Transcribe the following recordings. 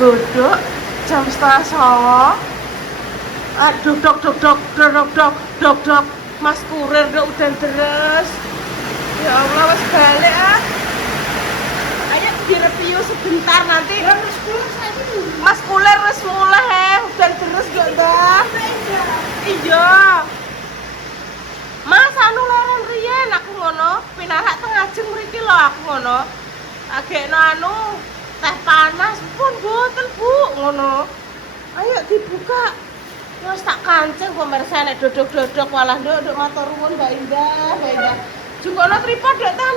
Duduk jam setengah songo. Aduh, dok. Mas kurir dok udah deres. Ya Allah, mas balik ah. Ayo direview sebentar nanti. Ya, Mas Kulir saya itu. Mas kulir wis mulai udah deres gak dah? Iya. Mas anu leren riyen aku ngono, pinarak tengah jeng mriki lho aku ngono. Agekno anu teh panas pun boten Bu ngono. Ayo dibuka. Wis tak kancing pemirsa nek dodok-dodok walah nduk matur nuwun Mbak Indah, Mbak Indah. Jungkono tripod dok tan.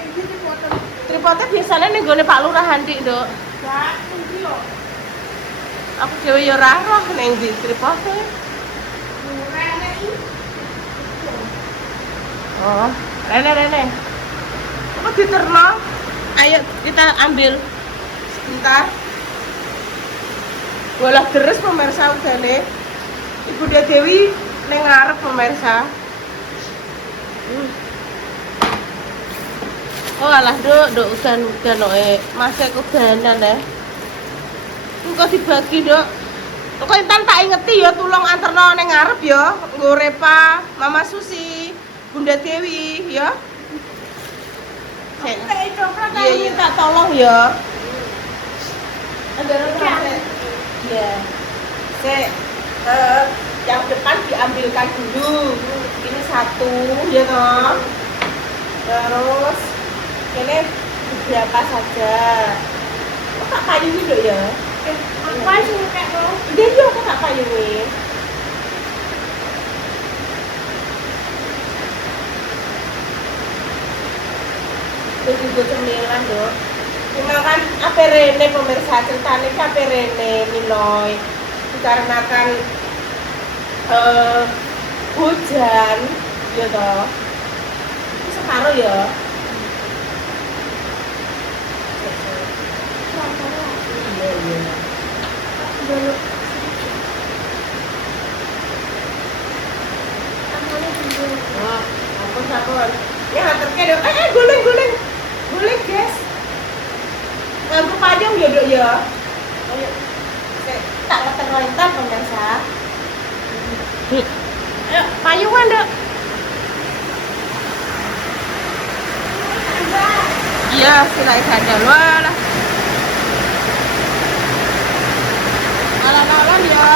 Iki dipoto. Tripodnya biasanya ning gone Pak Lurah Handik, Nduk. Ya, iki yo. Aku dhewe ya ora roh ning ndi tripodnya. Rene iki. Oh, Rene. Apa diterno? Ayo kita ambil sebentar. Walah deres pemirsa udane. Ibu Dia Dewi ning ngarep pemirsa. Oh alah dok udan masih kebanan ya. Engko dibagi dok. Kok entan tak ingeti ya tulung anterno ning ngarep ya. Nggo Repa, Mama Susi, Bunda Dewi ya. Iya tak tolong ya. Ada apa? Iya. Yang depan diambilkan dulu. Ini satu ya toh. Terus ini beberapa saja. Kok tak payungi dok ya? Aku aja kayak lo. Iya iya aku tak payungi. Itu juga cemilan dok. Dimakan apa Rene pemirsa ceritanya apa Rene Miloy dikarenakan hujan ya toh. Ini separuh ya. Iya. Dulu. Oh, ampun. Ya nganterke dok. Guling. Guling, guys. Nganggo payung ya, Dok ya. Ayo. Tak ngeter-ngeter pemirsa. Ayo, payungan, Dok. Iya, silakan saja. Walah. Alon-alon ya.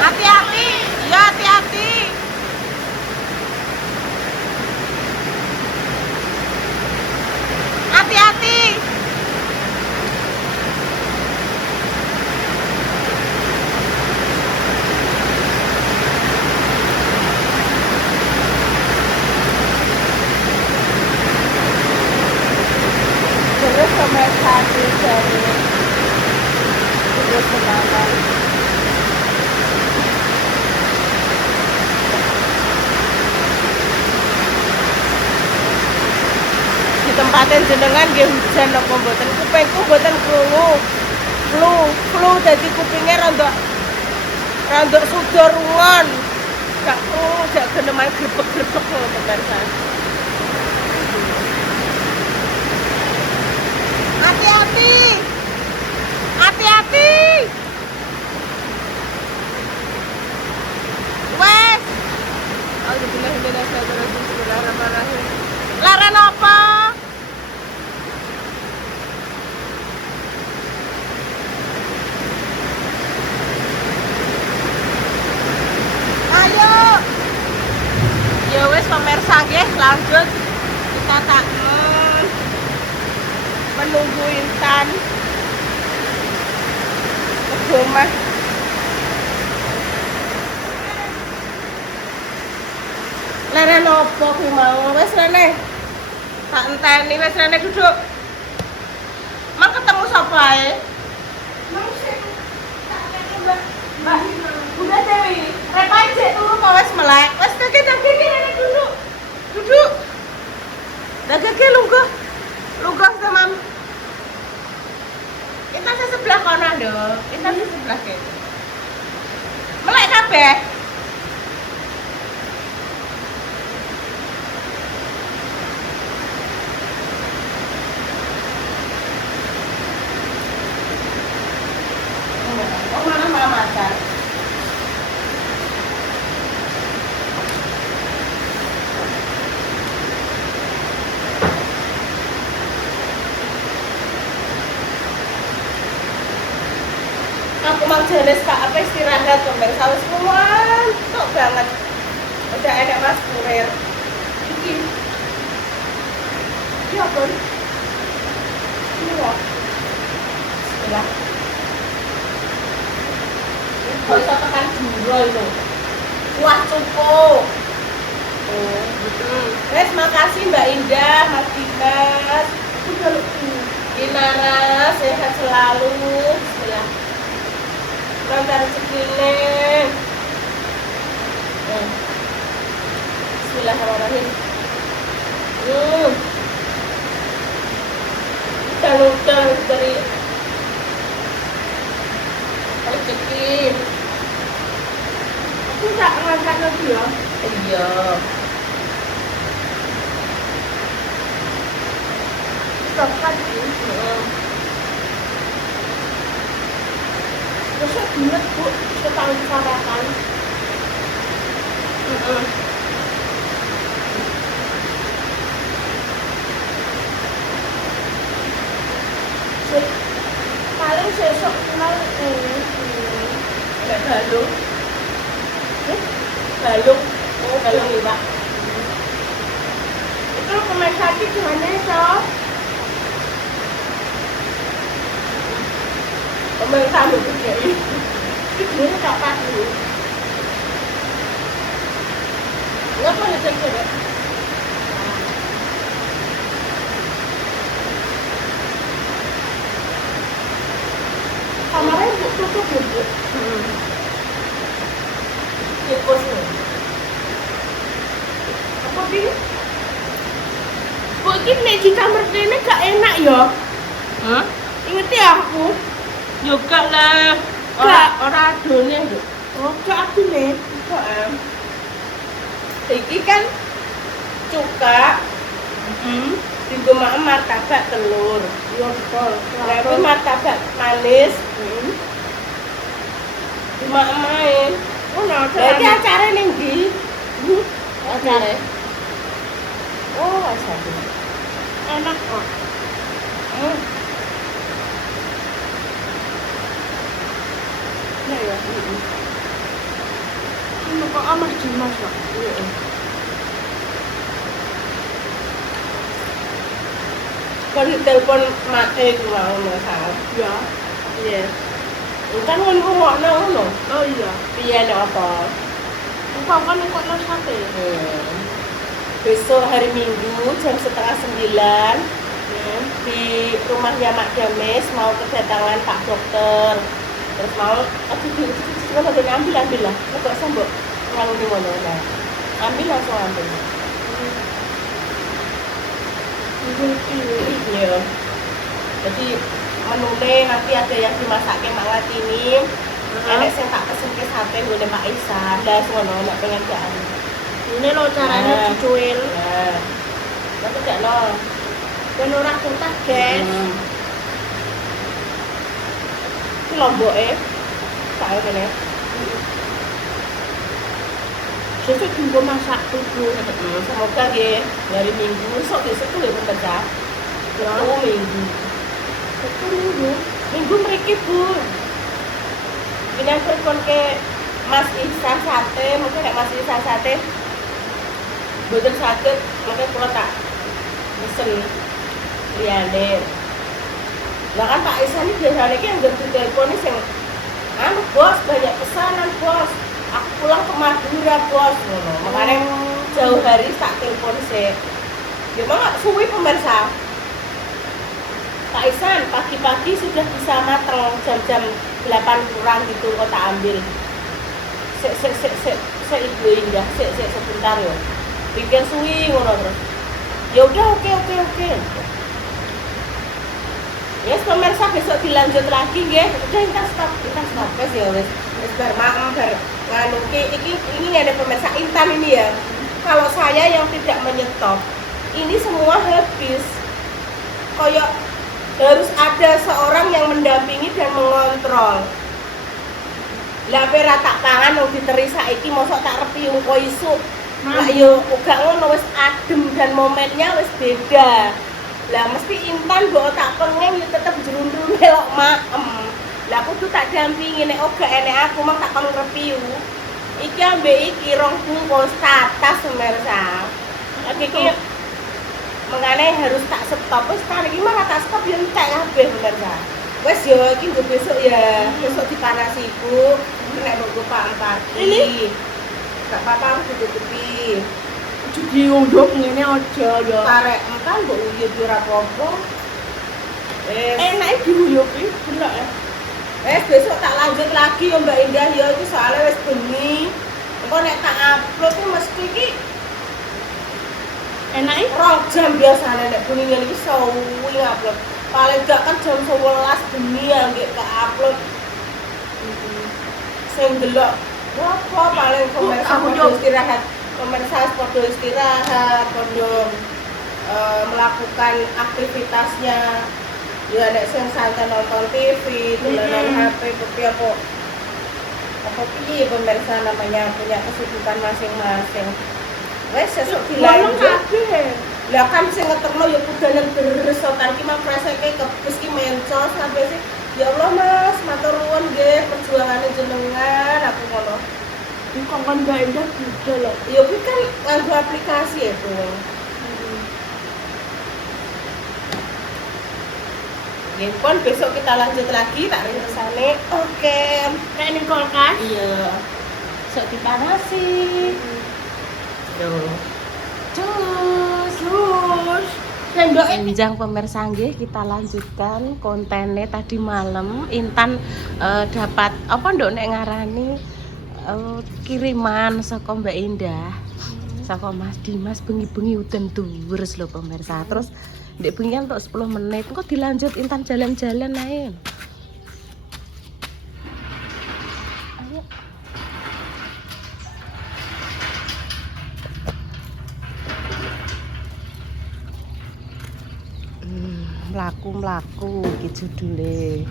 Hati-hati. Ya, hati-hati. Hati-hati. Terus pemirsa dari terus kenangan. Di tempatin jenengan nggih hujan apa mboten kupingku mboten krungu. Flu dadi kupinge rondok sudor rungon. Gak krungu, gak geneman grebek-grebek lho pemirsa. Hati-hati. Wes. Bismillahirrahmanirrahim. Laren apa? Ayo. Ya wes pemirsa nggih, lanjut kita tak menunggu Intan ke rumah. Leren opo ku mau? Wes Rene. Tak enteni wes Rene duduk. Mang ketemu sapa ae? Mau sih. Tak kayak Mbak. Bunda Dewi. Repa cek turu apa wes melek? Wes kaki Rene duduk. Duduk. Dah kaki lunggah sama kita sebelah kono dong. Kita sebelah ke. Melek kabeh. Aku mau jenis Kak apa istirahat pemirsa wis ngantuk banget. Udah ada Mas Kurir. Iki. Iya, Bun. Ini loh. Bismillah. Kok iso tekan juro itu. Wah, cukup. Oh, Wes, makasih Mbak Indah, Mas Dimas. Inara, sehat selalu. Bismillah. Lancar rezekine. Bismillahirrahmanirrahim. Udah dari rezeki. Aku tak ngangkat lagi ya. Iya. Stop kan ini. Terus inget bu, kita tahu sarapan. Paling sesok kenal ini. Ada balung. Balung. Oh, balung ini, Pak. Itu kemarin sakit gimana sob? Kemarin sambut juga ini. Ini tak pas dulu. Enggak mau ngecek coba. Kamarnya bu tutup ya bu. Tikus nih. Apa sih? Bu ini nek di kamar kene gak enak ya. Hah? Ingat ya aku. Juga lah. Gak. Orang adone lho. Oh, gak aku nih. Kok iki kan cuka. Digo martabak telur. Iya betul. Tapi martabak manis. Cuma main. Oh, nah, Berarti acara ning ndi? Acara. Oh, acara. enak kok. Nah ya. Ini kok amat Dimas kok. Kon telepon mate ku mau masalah. Ya. Iya. Kan ngono ngono ngono. Oh iya. Piye nek apa? Engkau kan ikut nang sate. Besok hari Minggu jam 8:30 di rumahnya Mak James mau kedatangan Pak Dokter. Terus mau coba ambil lah. Kok sambok ngaluni ngono nah. Ambil langsung ambil. Iya. Jadi menune nanti ada yang dimasaknya Mak Latini. Enak sing tak pesen ke sate ngene Pak Isa. Lah ngono nek pengen jalan. Ini lo caranya dicuil. Nah. Tapi gak no. Dan orang kotak guys. Ini lomboke. Sae kene. Besok juga masak tubuh. Semoga ya dari Minggu sok besok tuh lebih pecah. Ya. Oh Minggu. Betul minggu. Minggu mereka pun. Ini yang telepon ke Mas Ihsan Sate, mungkin nek Mas Ihsan Sate boten saged, mungkin kula tak pesen liyane. Lah kan Pak Ihsan iki biasane ki anggere telepon sing anu bos banyak pesanan bos. Aku pulang ke Madura bos ngono. Makanya jauh hari tak telepon sih. Ya mak suwi pemirsa. Pak Ihsan pagi-pagi sudah bisa mateng jam-jam 8 kurang gitu kok tak ambil. Sek Ibu Indah, sek sebentar ya. Pikir suwi ngono terus. Ya udah oke. Ya pemirsa besok dilanjut lagi nggih. Udah kita stop wes ya wes. Wes bar nganu ini ada pemirsa Intan ini ya. Kalau saya yang tidak menyetop, ini semua habis. Kayak harus ada seorang yang mendampingi dan mengontrol. Lah pera tak pangan wong diteri saiki mosok tak repiung kok isuk. Lah yo uga ngono wis adem dan momennya wis beda. Lah mesti Intan mbok tak pengen yo tetep jerundrung melok maem. Lah kudu tak dampingi nek oga enek aku mah tak kon review. Iki ambek iki 2 bungkus katas pemirsa. Lagi iki mengane harus tak stop. Wis kan iki mah tak stop yo entek kabeh pemirsa. Wes yo iki nggo besok ya. Besok dipanasi ibu. Nek mbok pagi. Ini gak apa-apa aku tutupi. Diunduk ngene aja ya. Karek kan mbok uyuh ora apa-apa. Enake diuyupi, bener ya. Besok tak lanjut lagi ya Mbak Indah ya iki soalnya wis bengi. Engko nek tak upload ku mesti iki Enake 2 jam biasane nek bengi ngene iki suwi upload. Paling gak kan jam 11 bengi ya nggih tak upload. Sing delok apa paling pemirsa podo istirahat. Pemirsa podo istirahat, podo melakukan aktivitasnya. Ya nek sing santai nonton TV, dolanan HP, kopi apa piye pemirsa namanya punya kesibukan masing-masing. Wes sesuk dilanjut. Lah kan sing ngeterno ya kudu nang deres sotan ki mah preseke kebus ki mencos sampai sih. Ya Allah Mas, matur nuwun nggih perjuangane jenengan aku ngono. Iki kok kan Mbak Indah budal lho. Ya kuwi kan nganggo aplikasi itu. Nggih, pun besok kita lanjut lagi tak ringkesane. Oke. Nek ning kulkas. Iya. Sok dipanasi. Duh. Cus. Sendok enjang pemirsa nggih kita lanjutkan kontennya tadi malam. Intan dapat apa nduk nek ngarani kiriman saka Mbak Indah. Saka Mas Dimas bengi-bengi udan durus lho pemirsa. Terus ndek bengi kan tok 10 menit kok dilanjut Intan jalan-jalan ae. Ayo. Mlaku-mlaku iki judule.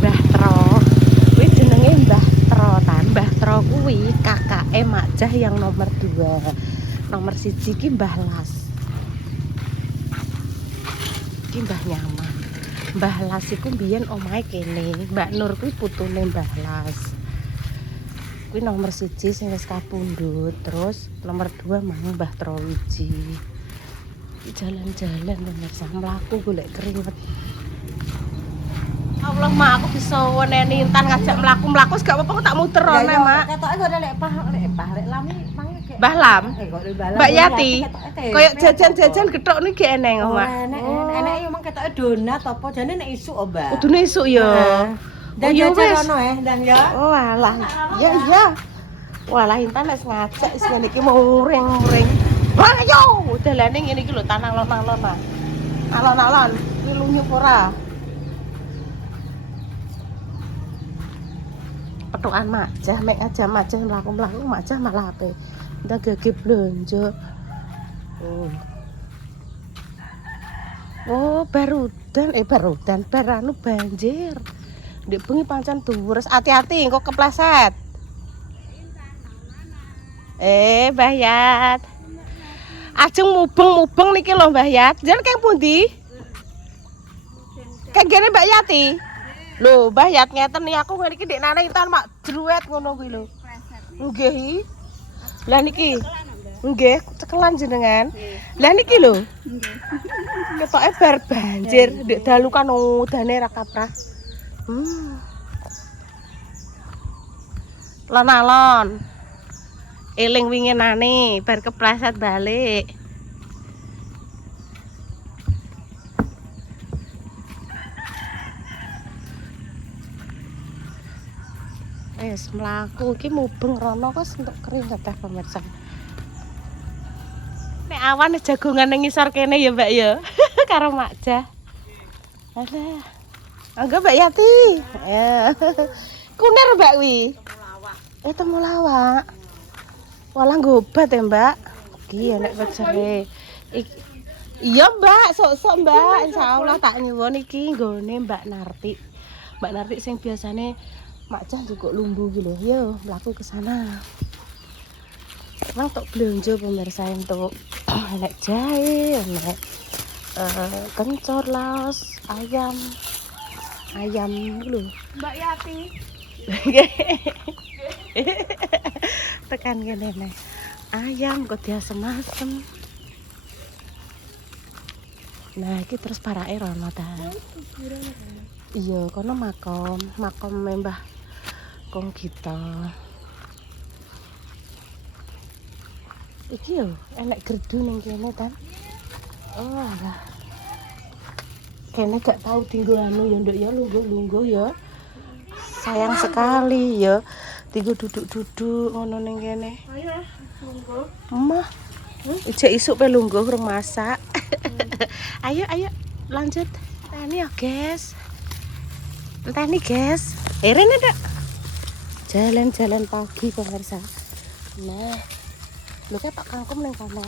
Mbah Tro. Kuwi jenenge Mbah Tro ta. Mbah Tro kuwi kakake Makjah yang nomor 2. Nomor 1 ki Mbah Las. Ki Mbah Nyaman. Mbah Las iku mbiyen omahe kene. Mbak Nur kuwi putune Mbah Las. Kuwi nomor 1 sing wis kapundhut. Terus nomor 2 mang Mbah Trowiji. Jalan-jalan pemirsa mlaku golek keringet. Allah mak aku bisa weneni Intan ngajak mlaku-mlaku wis gak apa-apa tak muter rene mak. Ketoke gak ada lek lek lami mangi kayak Mbah Lam. Mbak Yati. Kayak Kayak jajan-jajan gethok niki eneng oh, mak. enek yo mang ketoke donat apa jane nek isuk oh, Mbak. Kudune isuk ya. Dan ya jajan wis. ono dan ya. Oh alah. Ya iya. Walah Intan wis ngajak wis ngene iki muring-muring. Ayo, dalane ngene iki lho tanang alon-alon. Alon-alon, kuwi lunyuk ora? Petukan Makjah, mek aja Makjah mlaku-mlaku Makjah malah ape. Ndak gege blonjo. Oh, barudan baranu banjir. Ndek bengi pancen durus, hati-hati engko kepleset. Mbah Yat. Ajeng mubeng-mubeng niki lho Mbah Yat. Jan keng pundi? Keng gene Mbak Yati. Lho, Mbah Yat ngeten nih aku ngene iki ndek nane Intan mak druwet ngono kuwi lho. Nggih. Lah niki. Nggih, cekelan jenengan. Lah niki lho. Nggih. Ketoke bar banjir ndek dalu kan udane ra kaprah. Lon-alon. Eling winginane bar kepleset balik. Wes mlaku iki mubeng rono kok entuk keringet teh pemirsa. Nek awan jagongan ning ngisor kene ya Mbak ya. Karo Makjah. Alah. Angga Mbak Yati. Ya. Kuner Mbak wi. Temulawak. Walah gobat ya Mbak. Iki enek pecere. Iya Mbak, sok-sok Mbak. Insyaallah tak nyuwun iki nggone Mbak Narti. Mbak Narti sing biasane Makjah juga lumbu iki lho. Yo, mlaku ke sana. Emang tok belanja pemirsa untuk enek jahe, enek kencur, laos, ayam dulu. Mbak Yati. Tekan kene nih. Ayam kok dia semasem. Nah, iki terus parake rono ta. Iya, kono makom Mbah Kong Gita. Iki yo enek gerdu ning kene kan. Oh alah. Kene gak tahu tinggo anu ya nduk ya lungguh-lungguh ya. Sayang sekali ya. Tinggo duduk-duduk ngono ning kene. Ayo, monggo. Emah. Ijek isuk pe lungguh urung masak. Ayo lanjut. Tani ya, guys. Tani, guys. Rene ndak? Jalan-jalan pagi pemirsa. Nah, lho kayak Pak Kangkum ning kono.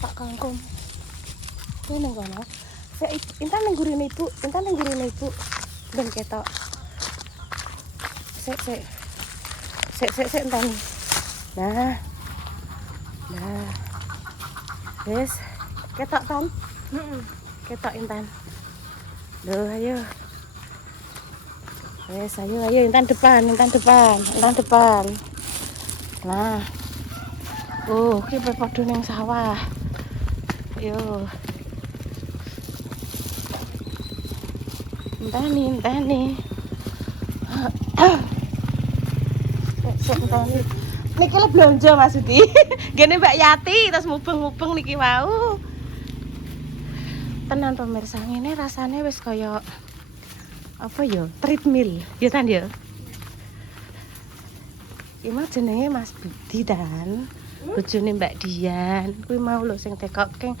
Pak Kangkum. Ini ning kono. Intan ning gurine Ibu, Ben ketok. Sik Intan. Nah. Wes, ketok Tan. Ketok Intan. Loh, ayo. Wes, ayo Intan depan. Nah. Oh, iki padha ning sawah. Yo. Entani. Entani. Niki le blonjo Mas Udi. Gene Mbak Yati terus mubeng-mubeng niki wau. Tenan pemirsa, ngene rasane wis kaya apa ya? Treadmill. Ya Tan ya. Iki mah jenenge Mas Budi Tan. Bojone Mbak Dian. Kuwi mau lho sing tekokke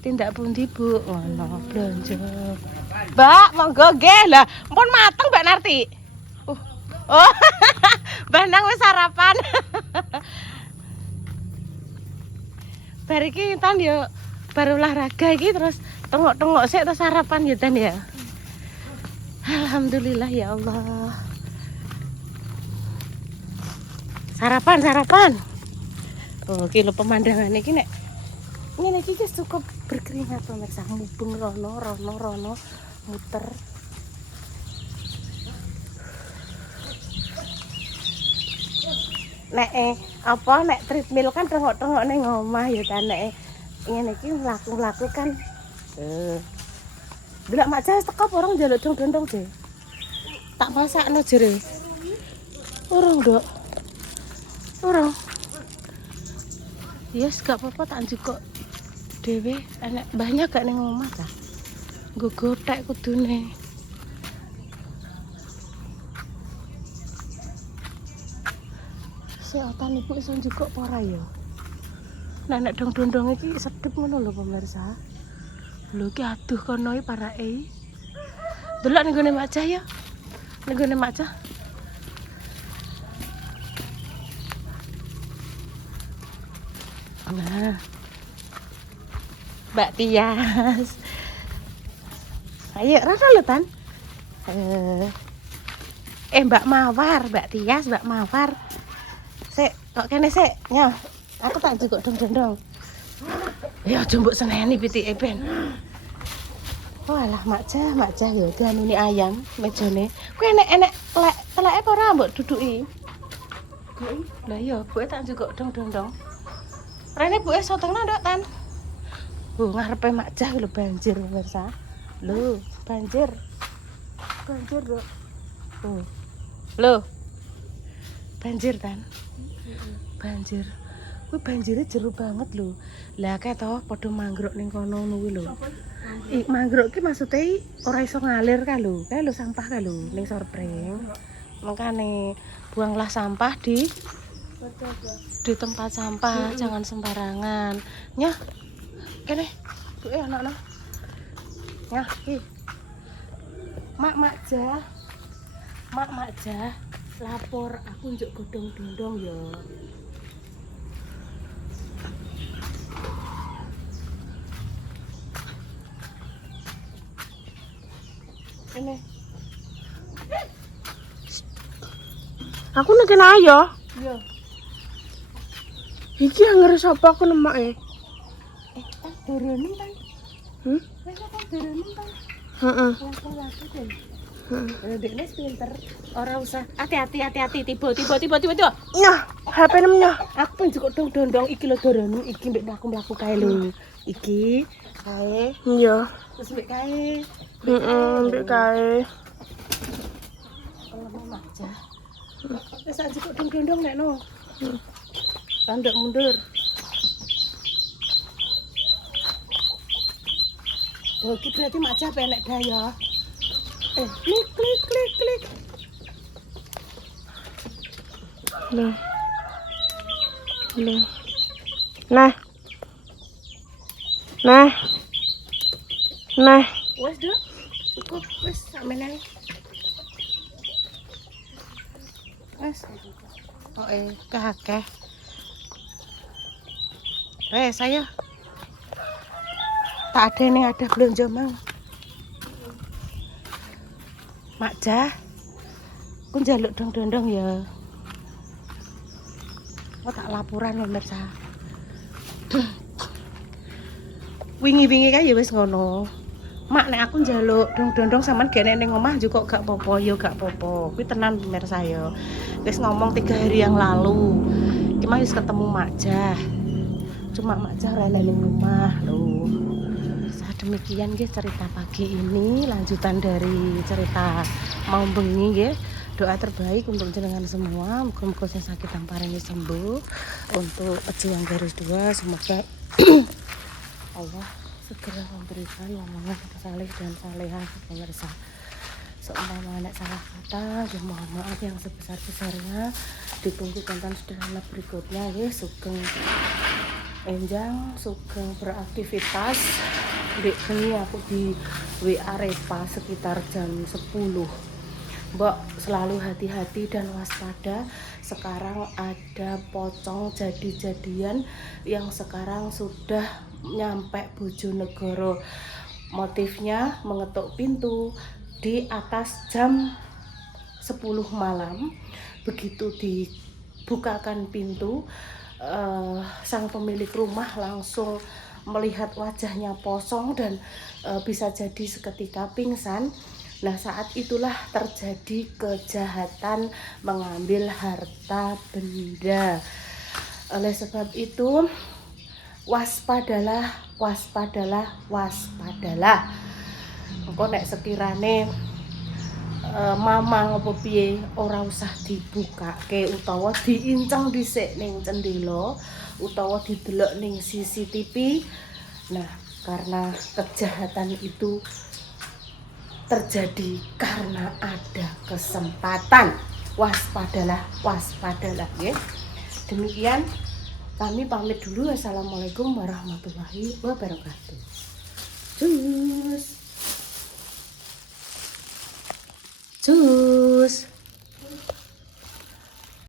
tindak pundi Bu ngono blonjo. Mbak, monggo nggih. Lah, mpun mateng Mbak Narti. Oh. Mbak Nang wis sarapan. Bar iki Tan yo baru olahraga iki terus tengok-tengok sik terus sarapan ya Tan ya. Alhamdulillah ya Allah. Sarapan. Oh, iki lho pemandangan iki nek ngene iki wis cukup berkeringat pemirsa, mubeng rono muter. Nek treadmill kan tengok-tengok ning omah ya ta nek ngene iki mlaku-mlaku kan. Delok mak jas teko orang njaluk dong-dong sih. Tak masakno jere. Urung, Dok. Urung. Yes, gak apa-apa tak njukuk dhewe enek banyak gak ning omah ta. Nggo gotek kudune. Si otan ibu iso njukuk apa ora ya? Nek dong-dong iki sedep ngono lho pemirsa. Lho iki aduh kono iki parake. Delok ning gone Mak Jah ya. Ning gone Mak Jah. Nah. Mbak Tias. Ayo rasa lho Tan. Mbak Mawar, Mbak Tias, Mbak Mawar. Sik, kok kene sik. Ya, aku tak njukuk dong-dong. Ya jombok seneni pitike ben. Walah Mak Jah ya ganune ayam mejane. Kuwi enek teleke apa ora mbok duduki? Lah iya, buke tak njukuk dong-dong. Rene buke sotengno ndak Tan? Ngarepe Mak Jah lho banjir pemirsa. Lho, banjir. Banjir, Dok. Lho. Banjir Tan. Banjir. Kuwi banjire jero banget lho. Lah kae to padha manggruk ning kono ngono kuwi lho. Manggruk ki maksude ora iso ngalir ka lho. Kae lho sampah ka lho ning sorpring. Makane buanglah sampah di tempat sampah, jangan sembarangan. Nyah. Kene. Buke anak-anak. Nyah, iki. Mak Jah. Lapor aku njuk godhong-dondong ya. Ini. Aku nek kena ayo. Iya. Iki anggar sapa aku nemake? Kan dorone kan. Hmm? Wes kan dorone kan. Heeh. Laku-laku kan. Heeh. Dekne pinter. Ora usah hati-hati tiba. Nyah, HP nemnya. Aku pun cukup dong iki lho dorone iki mbek mlaku kae lho. Iki kae Iya. terus mbek kae. Mbek kae. Kalau mau aja. Wis aja kok dong nek no. Tanduk mundur. Oh, iki berarti macah penek daya. Klik. Nah. Nah. Nah. Nah. Nah. Wes, Dok. Cukup wis sakmene. Wes. Oh, kakek. Saya tak ada nih, ada belanja mang. Mak Jah, aku njaluk dong ya. Aku tak laporan ya Mirsa. Wingi-wingi kan ya wis ngono. Mak nek aku njaluk dong sampean gene ning omah juga gak apa-apa, ya gak apa-apa. Kuwi tenan Mirsa ya. Wis ngomong 3 hari yang lalu. Iki mah wis ketemu Mak Jah. Cuma Mak Jah ora ning rumah lho. Demikian guys cerita pagi ini, lanjutan dari cerita mau bengi ya. Doa terbaik untuk jenengan semua, muga-muga sing sakit paringi sembuh. Untuk pejuang garis 2 semoga Allah segera memberikan omongan saleh dan salehah pemirsa. Seumpama anak salah kata, ya mohon maaf yang sebesar-besarnya. Ditunggu konten sederhana berikutnya ya. Sugeng enjang, sugeng beraktivitas. Dek ini aku di WA Repa sekitar jam 10. Mbak selalu hati-hati dan waspada. Sekarang ada pocong jadi-jadian yang sekarang sudah nyampe Bojonegoro. Motifnya mengetuk pintu di atas jam 10 malam. Begitu dibukakan pintu, sang pemilik rumah langsung melihat wajahnya kosong dan bisa jadi seketika pingsan. Nah, saat itulah terjadi kejahatan mengambil harta benda. Oleh sebab itu, waspadalah. Engko nek sekirane mamang apa piye ora usah dibukake utawa diinceng dhisik ning cendela utawa didelok ning CCTV. Nah, karena kejahatan itu terjadi karena ada kesempatan. Waspadalah ya. Demikian kami pamit dulu. Assalamualaikum warahmatullahi wabarakatuh. Cus.